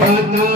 पता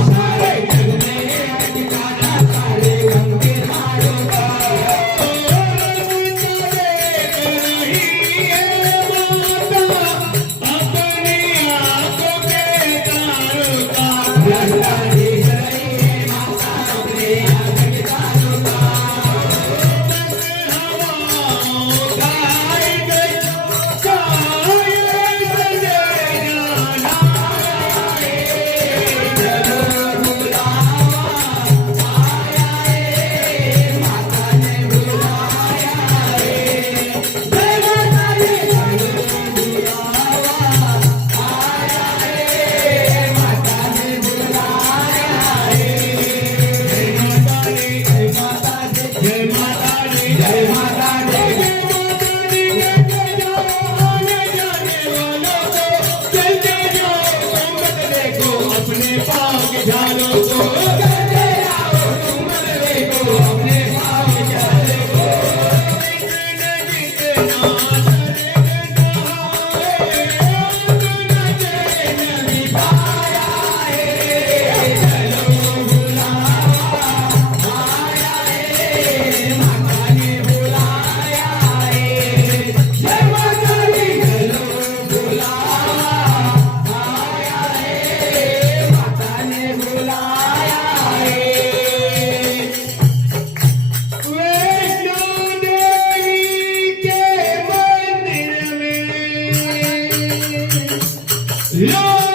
Yeah!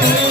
Thank you.